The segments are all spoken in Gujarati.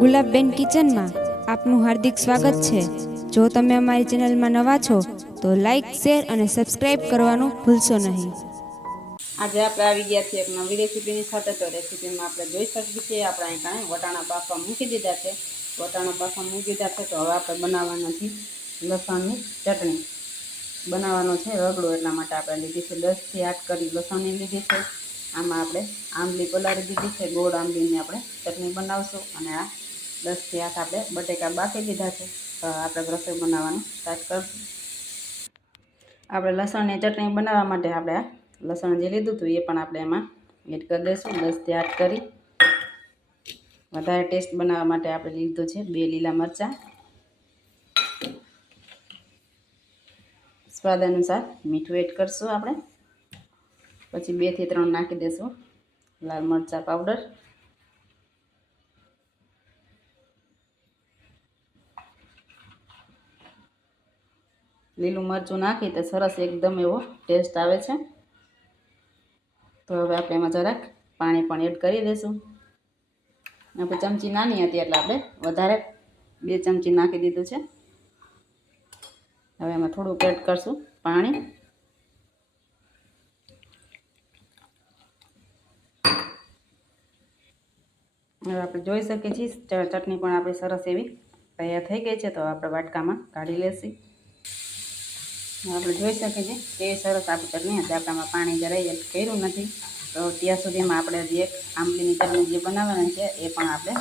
ગુલાબબેન કિચનમાં આપનું હાર્દિક સ્વાગત છે. જો તમે અમારી ચેનલમાં નવા છો, તો લાઈક શેર અને સબસ્ક્રાઇબ કરવાનું ભૂલશો નહીં. આજે આપણે આવી ગયા છીએ એક નવી રેસીપીની સાથે. તો રેસીપીમાં આપણે જોઈ શકીએ છીએ, આપણે અહીં કાંઈ વટાણા બાફવા મૂકી દીધા છે. વટાણા બાફવા મૂકી દીધા છે, તો હવે આપણે બનાવવાના છે લસણની ચટણી. બનાવવાનો છે રગડો, એટલા માટે આપણે લીધી છે દસથી આઠ કરી લસણની લીધી છે. આમાં આપણે આંબલી પલાળી દીધી છે. ગોળ આંબલીની આપણે ચટણી બનાવશું અને આ દસથી આઠ આપણે બટેકા બાફી દીધા છે. તો આપણે રસોઈ બનાવવાનું સ્ટાર્ટ કરશું. આપણે લસણની ચટણી બનાવવા માટે આપણે આ લસણ જે લીધું હતું એ પણ આપણે એમાં એડ કરી દઈશું. દસથી આઠ કરી. વધારે ટેસ્ટ બનાવવા માટે આપણે લીધું છે બે લીલા મરચાં. સ્વાદ અનુસાર મીઠું એડ કરશું આપણે. પછી બેથી ત્રણ નાખી દઈશું. લાલ મરચાં પાવડર લીલું મરચું નાખી તો સરસ એકદમ એવો ટેસ્ટ આવે છે. તો હવે આપણે એમાં જરાક પાણી પણ એડ કરી દઈશું. આપણે ચમચી નાની હતી એટલે આપણે વધારે બે ચમચી નાખી દીધું છે. હવે એમાં થોડુંક એડ કરશું પાણી. હવે આપણે જોઈ શકીએ છીએ, ચટણી પણ આપણી સરસ એવી તૈયાર થઈ ગઈ છે, તો આપણે વાટકામાં કાઢી લેશી. આપણે જોઈ શકીએ છીએ એ સરસ આપણી ચટણી હતી. આપણામાં પાણી જરાય કર્યું નથી. તો ત્યાં સુધીમાં આપણે જે આંબલીની ચટણી જે બનાવવાની છે એ પણ આપણે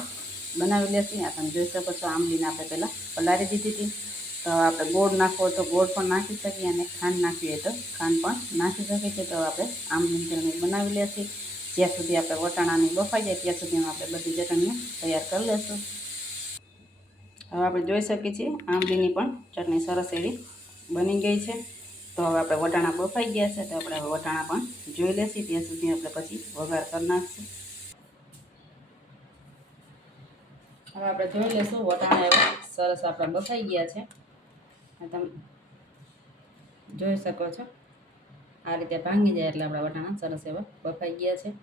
બનાવી લેશું. આ તમે જોઈ શકો છો આંબલીને આપણે પહેલાં પલાળી દીધી હતી. તો આપણે ગોળ નાખવો તો ગોળ પણ નાખી શકીએ અને ખાંડ નાખવી તો ખાંડ પણ નાખી શકીએ છીએ. તો આપણે આંબલીની ચટણી બનાવી લેશું. જ્યાં સુધી આપણે વટાણાની બફાઈ જાય ત્યાં સુધીમાં આપણે બધી ચટણીઓ તૈયાર કરી લઈશું હવે આપણે જોઈ શકીએ છીએ આંબલીની પણ ચટણી સરસ એવી બની ગઈ છે. તો હવે આપણે વટાણા બફાઈ ગયા છે, તો આપણે હવે વટાણા પણ જોઈ લેશી. ત્યાં સુધી આપણે પછી વઘાર કરી નાખશું. હવે આપણે જોઈ લઈશું વટાણા એવા સરસ આપણા બફાઈ ગયા છે. તમે જોઈ શકો છો. આ રીતે ભાંગી જાય એટલે આપણા વટાણા સરસ એવા બફાઈ ગયા છે.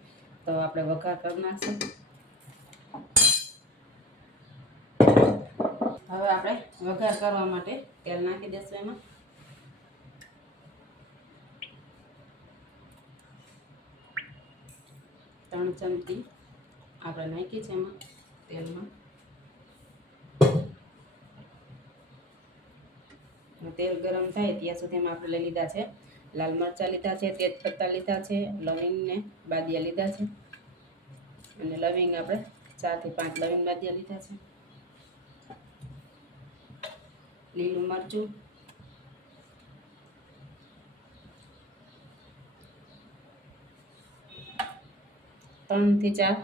તો આપણે વઘાર કરી નાખશું. હવે આપણે વઘાર કરવા માટે તેલ નાખી દઈશું એમાં. ત્રણ ચમચી આપણે નાખીએ છે એમાં, તેલમાં. તેલ ગરમ થાય ત્યાં સુધીમાં આપણે લઈ લીધા છે. લાલ મરચાં લીધા છે, તેજપત્તા લીધા છે, લવિંગને બાદિયા લીધા છે. અને લવિંગ આપણે ચારથી પાંચ લવિંગ બાદિયા લીધા છે. લીલું મરચું ત્રણથી ચાર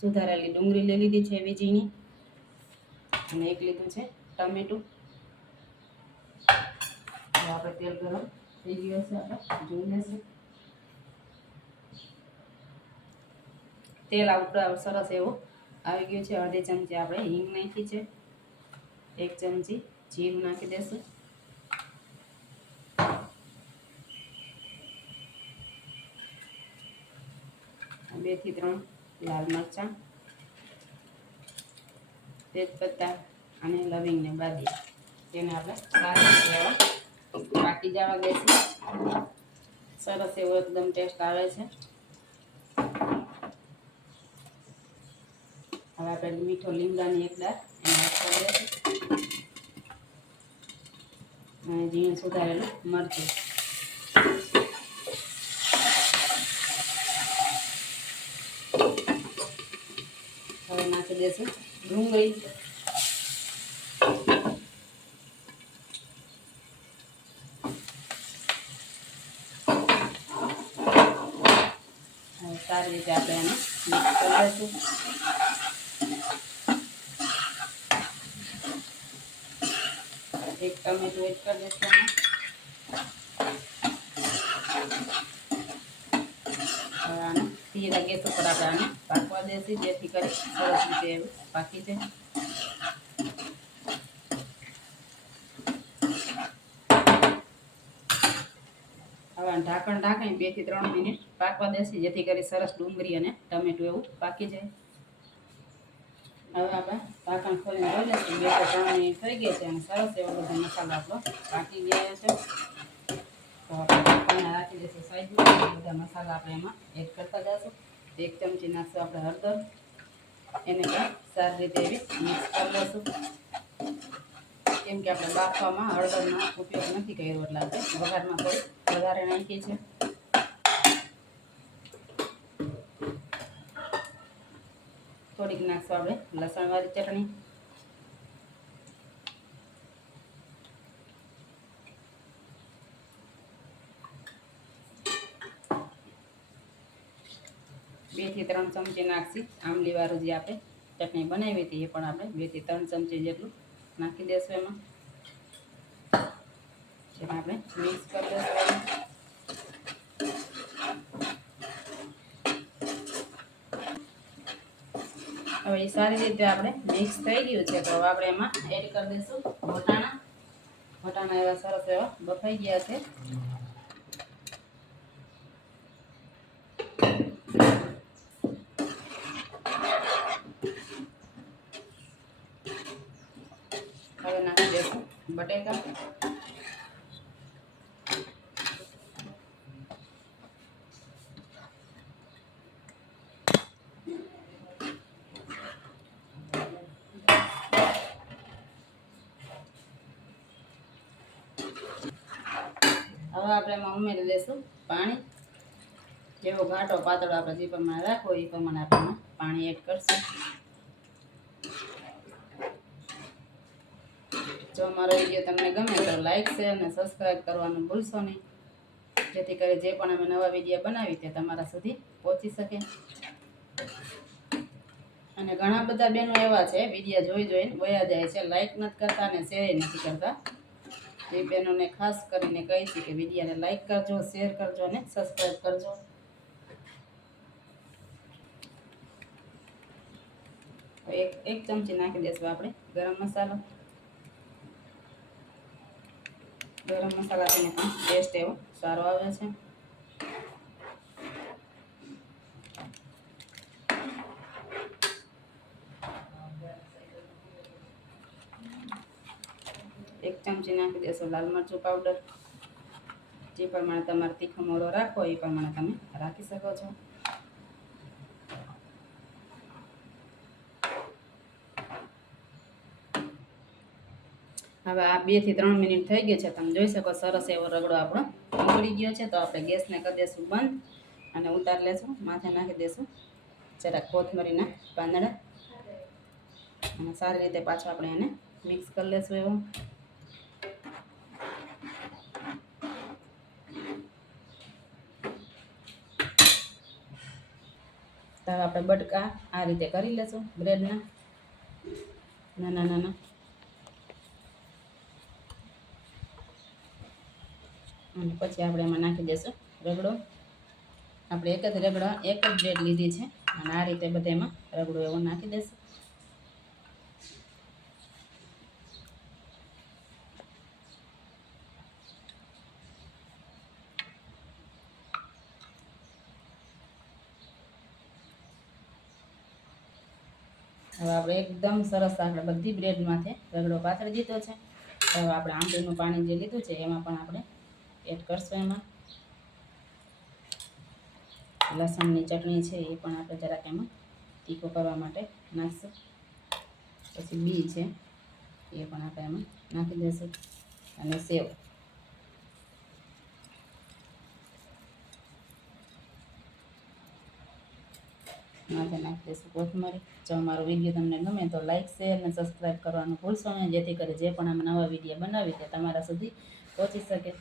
સુધારેલી ડુંગળી લઈ લીધી છે વીજીની અને એક લીધું છે ટમેટું. આપણે તેલ ગરમ થઈ ગયું હશે આપણે, જોઈ લેશે. તેલ આપણે સરસ એવું આવી ગયું છે. અડધી ચમચી આપણે હિંગ નાખી છે. એક ચમચી જીરું નાખી દેશું. બેથી ત્રણ લાલ મરચાં તેજપત્તા અને લવિંગને બાદી તેને આપણે સારી એવા પાકી જવા દેશું. સરસ એવો એકદમ ટેસ્ટ આવે છે. હવે આપણે મીઠો લીમડાની એક દાળ એને અને ઝીણું સુધારેલું મરચું હવે નાખી દઈશું ડુંગળી. સારી રીતે આપણે એને મિક્સ કરી દઈશું એક ટમેટું એડ કરી દઈશું એમાં હવે આને ધીરા ગેસ ઉપર આપણે આને પાકવા દઈશું જેથી કરી સરસ રીતે પાકી જાય. હવે ઢાંકણ ઢાંકાઈ બેથી ત્રણ મિનિટ પાકવા દેશે, જેથી કરી સરસ ડુંગળી અને ટમેટું એવું પાકી જાય. હવે આપણે ઢાંકણ ખોલીને જોઈ લઈશું. બે કે ત્રણ મિનિટ થઈ ગઈ છે અને સરસ એવો બધો મસાલો આપણો પાકી ગયા છે. રાખી દઈશું સાઈડમાં બધા મસાલા આપણે એમાં એડ કરતા જઈશું એક ચમચી નાખશું આપણે હળદર. એને પણ સારી રીતે એવી મિક્સ કરી દઈશું કેમ કે આપણે બાફવામાં હળદરનો ઉપયોગ નથી કર્યો એટલે આપણે વઘારમાં થોડી વધારે નાખીએ છીએ. થોડીક નાખશું આપણે લસણવાળી ચટણી. બેથી ત્રણ ચમચી નાખશી. આમલીવાળું જે આપણે ચટણી બનાવી હતી એ પણ આપણે બેથી ત્રણ ચમચી જેટલું નાખી દઈશું એમાં. જેમાં આપણે મિક્સ કરી દઈશું હવે એ સારી રીતે આપણે મિક્સ થઈ ગયું છે, તો આપણે એમાં એડ કરી દઈશું વટાણા. વટાણા એવા સરસ એવા બફાઈ ગયા છે હવે નાખી દઈશું બટેકા. હવે આપણે એમાં ઉમેરી દેશું પાણી. જેવો ઘાટો પાતળો આપણે જે પ્રમાણે રાખવો એ પ્રમાણે આપણે પાણી એડ કરશું. જો અમારો વીડિયો તમને ગમે તો લાઇક શેર અને સબસ્ક્રાઈબ કરવાનું ભૂલશો નહીં. જેથી કરી જે પણ અમે નવા વીડિયો બનાવી તે તમારા સુધી પહોંચી શકે. અને ઘણા બધા બહેનો એવા છે, વિડીયા જોઈ જોઈને વયા જાય છે લાઇક નથી કરતા અને શેર નથી કરતા. એ બહેનોને ખાસ કરીને કહી છે કે વિડીયાને લાઇક કરજો શેર કરજો અને સબસ્ક્રાઈબ કરજો. એક એક ચમચી નાખી દઈશું આપણે ગરમ મસાલો. ગરમ મસાલાથી પણ ટેસ્ટ એવો સારો આવે છે. એક ચમચી નાખી દેશો લાલ મરચું પાવડર જે પ્રમાણે તમારે તીખો મોળો રાખો એ પ્રમાણે તમે રાખી શકો છો. હવે આ બેથી ત્રણ મિનિટ થઈ ગઈ છે તમે જોઈ શકો સરસ એવો રગડો આપણો નીકળી ગયો છે. તો આપણે ગેસને કરી દઈશું બંધ અને ઉતાર લેશું. માથે નાખી દઈશું જરાક કોથમરીના પાંદડા. અને સારી રીતે પાછો આપણે એને મિક્સ કરી લેશું એવો. તો આપણે બટકા આ રીતે કરી લેશું બ્રેડના. નાના નાના. અને પછી આપણે એમાં નાખી દઈશું રગડો. આપણે એક જ રગડો, એક જ બ્રેડ લીધી છે. અને આ રીતે બધા એમાં રગડો એવો નાખી દઈશું હવે આપણે એકદમ સરસ આપણે બધી બ્રેડમાંથી રગડો પાથરી દીધો છે. હવે આપણે આંબલીનું પાણી જે લીધું છે, એમાં પણ આપણે એડ કરશું એમાં. લસણની ચટણી છે એ પણ આપણે જરાક એમાં તીખો કરવા માટે નાખશું. પછી બી છે એ પણ આપણે એમાં નાખી દઈશું અને સેવ. માથે નાખી દઈશું કોથમરી. જો અમારો વીડિયો તમને ગમે તો લાઇક શેર અને સબસ્ક્રાઈબ કરવાનું ભૂલશો નહીં, જેથી કરી જે પણ અમે નવા વીડિયો બનાવી તે તમારા સુધી પહોંચી શકે.